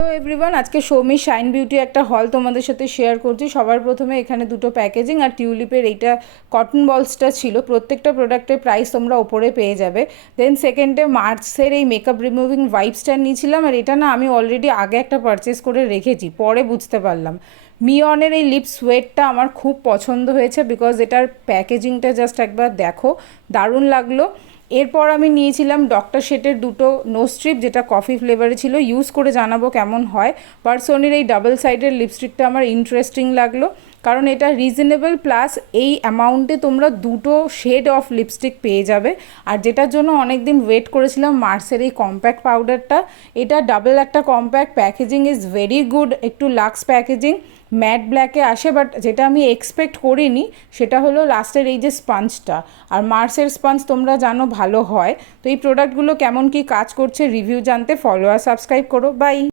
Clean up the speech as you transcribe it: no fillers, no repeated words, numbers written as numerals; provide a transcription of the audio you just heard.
Hello everyone, আজকে Soumi shine beauty একটা হল তোমাদের সাথে শেয়ার করছি। সবার প্রথমে এখানে দুটো প্যাকেজিং আর টিউলিপের এইটা কটন বলসটা ছিল। প্রত্যেকটা প্রোডাক্টের প্রাইস তোমরা ওপরে পেয়ে যাবে। দেন সেকেন্ডে মার্সের এই মেকআপ রিমুভিং ওয়াইপসটা নিয়েছিলাম, আর এটা না আমি অলরেডি আগে একটা পারচেস করে রেখেছি, পরে বুঝতে পারলাম। মিয়নের এই লিপ সোয়েটটা আমার খুব পছন্দ হয়েছে, বিকজ এটার প্যাকেজিংটা জাস্ট একবার দেখো, দারুণ লাগলো। এরপর আমি নিয়েছিলাম ডক্টর শেটের দুটো নোজ স্ট্রিপ, যেটা কফি ফ্লেভারে ছিল। ইউজ করে জানাবো কেমন হয়। পার্সোনির এই ডাবল সাইডের লিপস্টিকটা আমার ইন্টারেস্টিং লাগলো, কারণ এটা রিজনেবল, প্লাস এই অ্যামাউন্টে তোমরা দুটো শেড অফ লিপস্টিক পেয়ে যাবে। আর যেটার জন্য অনেক দিন ওয়েট করেছিলাম, মার্সের এই কম্প্যাক্ট পাউডারটা। এটা ডাবল একটা compact, packaging is very good, একটু লাক্স প্যাকেজিং, ম্যাট ব্ল্যাকে আসে। বাট যেটা আমি এক্সপেক্ট করিনি সেটা হলো লাস্টের এই যে স্পঞ্জটা। আর মার্সের স্পঞ্জ তোমরা জানো ভালো হয়। তো এই প্রোডাক্টগুলো কেমন কি কাজ করছে রিভিউ জানতে ফলো আর সাবস্ক্রাইব করো। বাই।